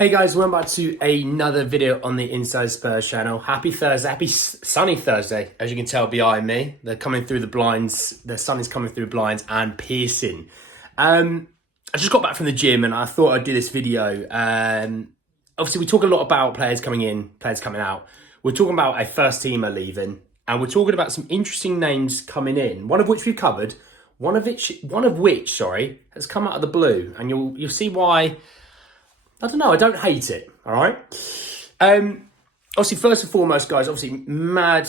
Hey guys, welcome back to another video on the Inside Spurs channel. Happy Thursday, happy sunny Thursday. As you can tell behind me, they're coming through the blinds. The sun is coming through blinds and piercing. I just got back from the gym and I thought I'd do this video. Obviously, we talk a lot about players coming in, players coming out. We're talking about a first teamer leaving, and we're talking about some interesting names coming in. One of which we've covered. One of which has come out of the blue, and you'll see why. I don't know, I don't hate it, all right? Obviously, first and foremost, guys, obviously, mad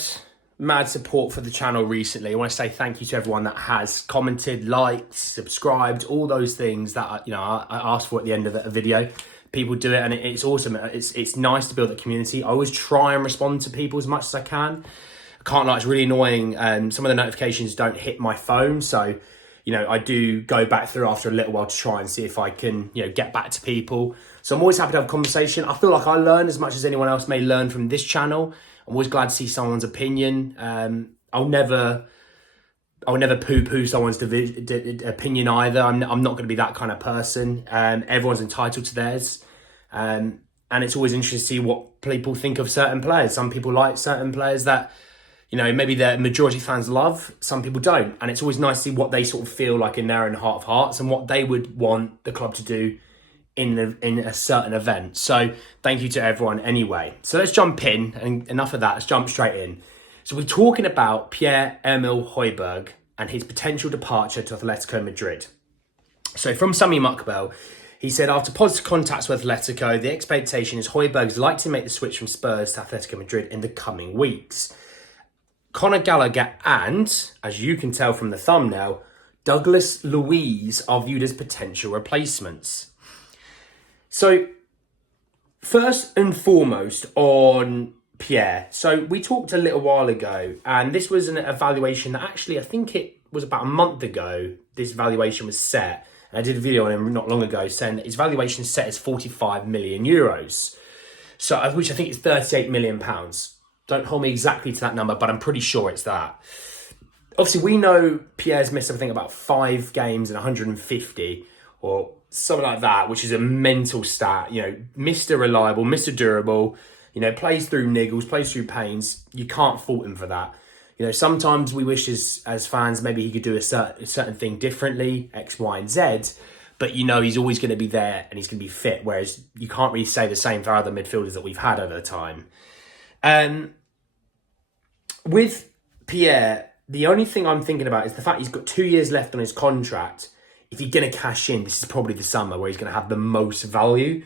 support for the channel recently. I want to say thank you to everyone that has commented, liked, subscribed, all those things that, I asked for at the end of a video. People do it, and it's awesome. It's nice to build a community. I always try and respond to people as much as I can. I can't lie, it's really annoying. Some of the notifications don't hit my phone, so, I do go back through after a little while to try and see if I can, get back to people. So I'm always happy to have a conversation. I feel like I learn as much as anyone else may learn from this channel. I'm always glad to see someone's opinion. I'll never poo-poo someone's opinion either. I'm not going to be that kind of person. Everyone's entitled to theirs. And it's always interesting to see what people think of certain players. Some people like certain players that, maybe the majority fans love. Some people don't. And it's always nice to see what they sort of feel like in their own heart of hearts and what they would want the club to do in a certain event. So thank you to everyone anyway. So let's jump in, and enough of that, let's jump straight in. So we're talking about Pierre-Emile Hoiberg and his potential departure to Atletico Madrid. So from Sami Mukbel, he said, after positive contacts with Atletico, the expectation is Hoiberg is likely to make the switch from Spurs to Atletico Madrid in the coming weeks. Conor Gallagher and, as you can tell from the thumbnail, Douglas Luiz are viewed as potential replacements. So, first and foremost on Pierre. So, we talked a little while ago, and this was an evaluation that actually, I think it was about a month ago, this valuation was set. And I did a video on him not long ago saying that his valuation set as 45 million euros. So, which I think is 38 million pounds. Don't hold me exactly to that number, but I'm pretty sure it's that. Obviously, we know Pierre's missed, I think, about 5 games in 150 or something like that, which is a mental stat. Mr. Reliable, Mr. Durable, plays through niggles, plays through pains. You can't fault him for that. Sometimes we wish as fans, maybe he could do a certain thing differently, X, Y, and Z. But he's always going to be there and he's going to be fit. Whereas you can't really say the same for other midfielders that we've had over the time. With Pierre, the only thing I'm thinking about is the fact he's got 2 years left on his contract. If you're going to cash in, this is probably the summer where he's going to have the most value.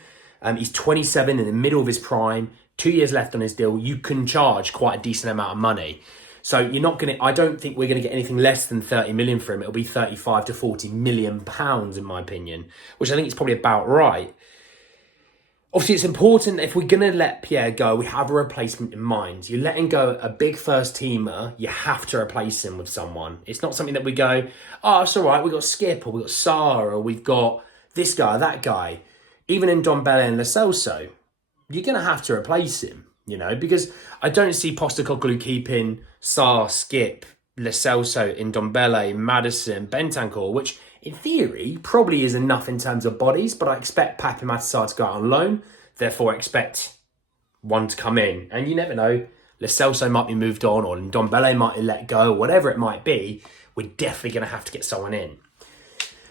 He's 27, in the middle of his prime, 2 years left on his deal. You can charge quite a decent amount of money. So you're not going to, I don't think we're going to get anything less than 30 million for him. It'll be 35 to 40 million pounds, in my opinion, which I think is probably about right. Obviously, it's important if we're going to let Pierre go, we have a replacement in mind. You're letting go a big first teamer, you have to replace him with someone. It's not something that we go, oh, it's all right, we've got Skip, or we've got Sarr, or we've got this guy, that guy. Even in Ndombele and Lo Celso, you're going to have to replace him, because I don't see Postecoglou keeping Sarr, Skip, Lo Celso, Ndombele, Maddison, Bentancur, which in theory probably is enough in terms of bodies, but I expect Pape Matar to go out on loan, therefore I expect one to come in. And you never know, Lo Celso might be moved on, or Ndombele might be let go, or whatever it might be, we're definitely going to have to get someone in.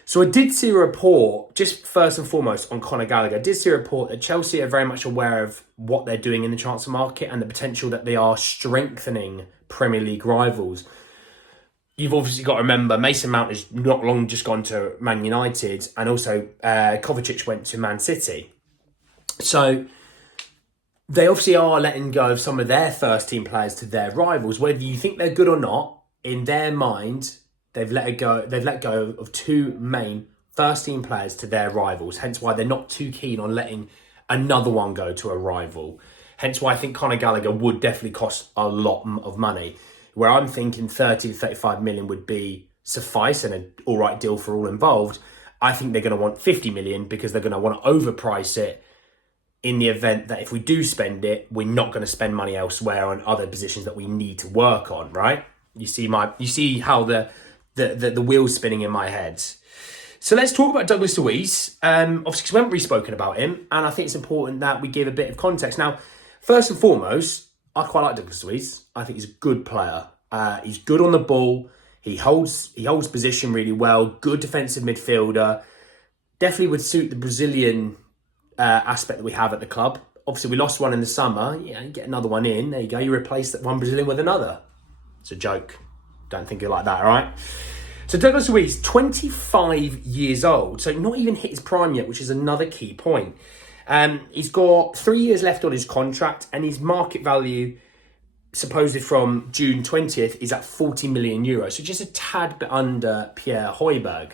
So I did see a report, just first and foremost on Conor Gallagher, I did see a report that Chelsea are very much aware of what they're doing in the transfer market and the potential that they are strengthening Premier League rivals. You've obviously got to remember, Mason Mount has not long just gone to Man United, and also Kovacic went to Man City. So they obviously are letting go of some of their first team players to their rivals. Whether you think they're good or not, in their mind, they've let go of 2 main first team players to their rivals. Hence why they're not too keen on letting another one go to a rival. Hence why I think Conor Gallagher would definitely cost a lot of money. Where I'm thinking 30 to 35 million would be suffice and an all right deal for all involved. I think they're going to want 50 million because they're going to want to overprice it in the event that if we do spend it, we're not going to spend money elsewhere on other positions that we need to work on, right? You see how the wheel's spinning in my head. So let's talk about Douglas Luiz. Obviously, because we haven't really spoken about him, and I think it's important that we give a bit of context. Now, first and foremost, I quite like Douglas Luiz. I think he's a good player. He's good on the ball. He holds position really well. Good defensive midfielder. Definitely would suit the Brazilian aspect that we have at the club. Obviously, we lost one in the summer. Yeah, you get another one in. There you go. You replace that one Brazilian with another. It's a joke. Don't think it like that, all right? So Douglas Luiz, 25 years old. So not even hit his prime yet, which is another key point. He's got 3 years left on his contract, and his market value, supposed from June 20th, is at 40 million euros. So just a tad bit under Pierre Hoiberg.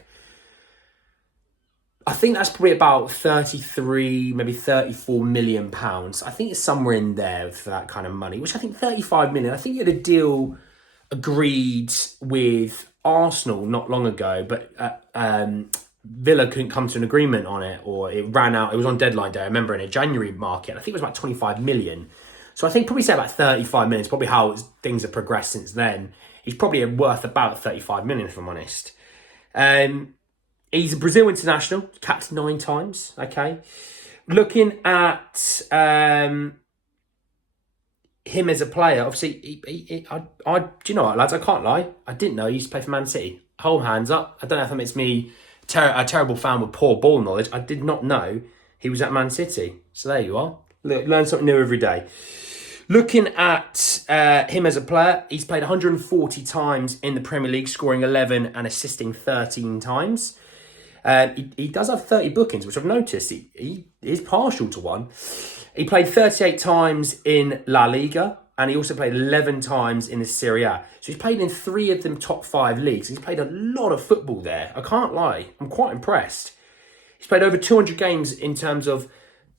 I think that's probably about 33, maybe 34 million pounds. I think it's somewhere in there for that kind of money, which I think 35 million. I think you had a deal agreed with Arsenal not long ago, but Villa couldn't come to an agreement on it, or it ran out. It was on deadline day, I remember, in a January market. I think it was about 25 million. So I think probably say about 35 million is probably how things have progressed since then. He's probably worth about 35 million, if I'm honest. He's a Brazil international, capped 9 times, okay? Looking at him as a player, obviously, do you know what, lads? I can't lie. I didn't know he used to play for Man City. Whole hands up. I don't know if that makes me a terrible fan with poor ball knowledge. I did not know he was at Man City. So there you are. Look, learn something new every day. Looking at him as a player, he's played 140 times in the Premier League, scoring 11 and assisting 13 times. He does have 30 bookings, which I've noticed. He is partial to one. He played 38 times in La Liga, and he also played 11 times in the Serie A. So he's played in 3 of them top 5 leagues. He's played a lot of football there. I can't lie. I'm quite impressed. He's played over 200 games in terms of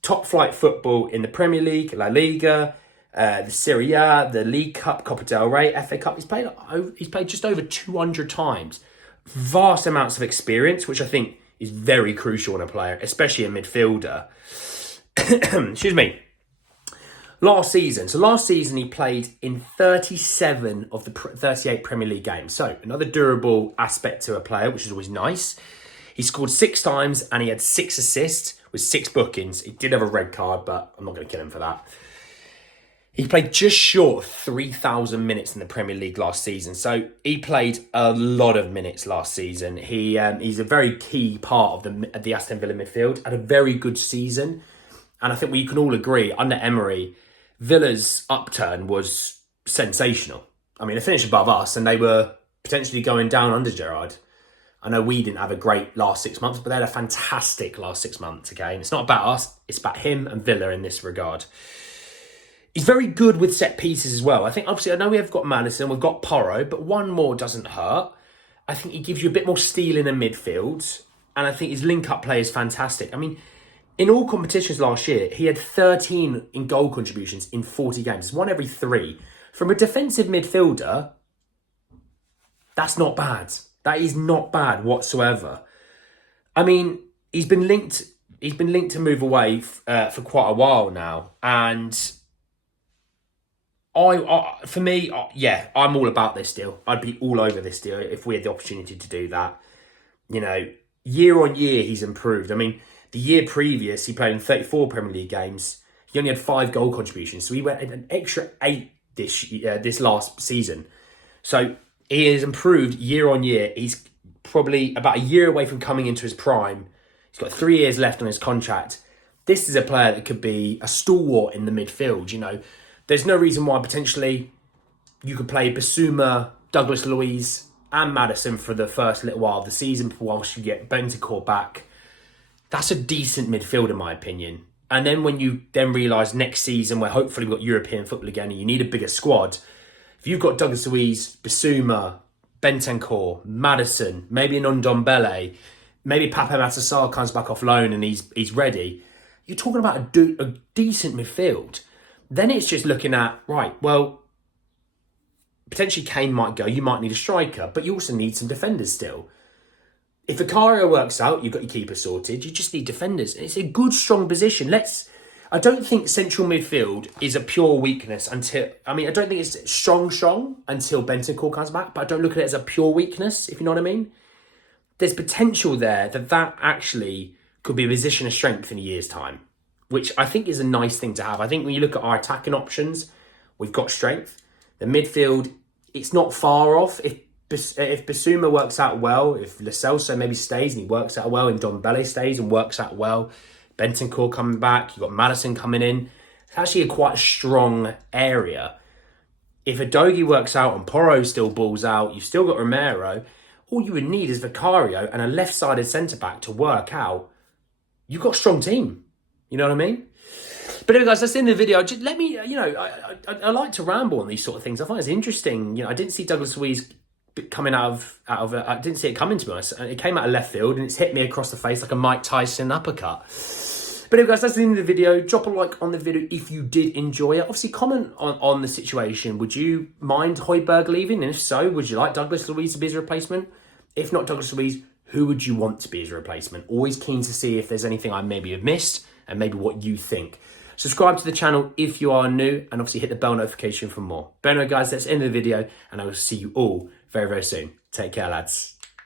top flight football in the Premier League, La Liga, the Serie A, the League Cup, Copa del Rey, FA Cup. He's played just over 200 times. Vast amounts of experience, which I think is very crucial in a player, especially a midfielder. Excuse me. Last season he played in 37 of the 38 Premier League games. So another durable aspect to a player, which is always nice. He scored 6 times and he had 6 assists with 6 bookings. He did have a red card, but I'm not going to kill him for that. He played just short of 3,000 minutes in the Premier League last season. So he played a lot of minutes last season. He's a very key part of the Aston Villa midfield. Had a very good season. And I think we can all agree, under Emery, Villa's upturn was sensational. I mean, they finished above us and they were potentially going down under Gerrard. I know we didn't have a great last 6 months, but they had a fantastic last 6 months, okay? And it's not about us, it's about him and Villa in this regard. He's very good with set pieces as well. I think, obviously, I know we've got Madison, we've got Porro, but one more doesn't hurt. I think he gives you a bit more steel in the midfield. And I think his link-up play is fantastic. I mean, in all competitions last year, he had 13 in goal contributions in 40 games. 1 every 3. From a defensive midfielder, that's not bad. That is not bad whatsoever. I mean, he's been linked to move away for quite a while now. And I'm all about this deal. I'd be all over this deal if we had the opportunity to do that. You know, year on year, he's improved. I mean, the year previous, he played in 34 Premier League games. He only had 5 goal contributions. So he went an extra 8 this last season. So he has improved year on year. He's probably about a year away from coming into his prime. He's got 3 years left on his contract. This is a player that could be a stalwart in the midfield, you know. There's no reason why potentially you could play Basuma, Douglas Luiz and Madison for the first little while of the season whilst you get Bentancur back. That's a decent midfield in my opinion. And then when you then realise next season where hopefully we've got European football again and you need a bigger squad, if you've got Douglas Luiz, Basuma, Bentancur, Madison, maybe an Ndombele, maybe Pape Matar comes back off loan and he's ready, you're talking about a decent midfield. Then it's just looking at, right, well, potentially Kane might go, you might need a striker, but you also need some defenders still. If Vicario works out, you've got your keeper sorted, you just need defenders. It's a good, strong position. I don't think central midfield is a pure weakness I don't think it's strong until Bentancur comes back, but I don't look at it as a pure weakness, if you know what I mean. there's potential there that actually could be a position of strength in a year's time, which I think is a nice thing to have. I think when you look at our attacking options, we've got strength. The midfield, it's not far off. If Basuma works out well, if Lo Celso maybe stays and he works out well, and Ndombele stays and works out well, Bentancur coming back, you've got Maddison coming in. It's actually quite a strong area. If Udogie works out and Porro still balls out, you've still got Romero. All you would need is Vicario and a left-sided centre-back to work out. You've got a strong team. You know what I mean? But anyway, guys, that's the end of the video. Just let me, I like to ramble on these sort of things. I find it's interesting. I didn't see Douglas Luiz coming out of I didn't see it coming, to be honest. It came out of left field and it's hit me across the face like a Mike Tyson uppercut. But anyway, guys, that's the end of the video. Drop a like on the video if you did enjoy it. Obviously, comment on the situation. Would you mind Hoiberg leaving? And if so, would you like Douglas Luiz to be his replacement? If not Douglas Luiz, who would you want to be his replacement? Always keen to see if there's anything I maybe have missed and maybe what you think. Subscribe to the channel if you are new, and obviously hit the bell notification for more. But anyway, guys, that's the end of the video, and I will see you all very, very soon. Take care, lads.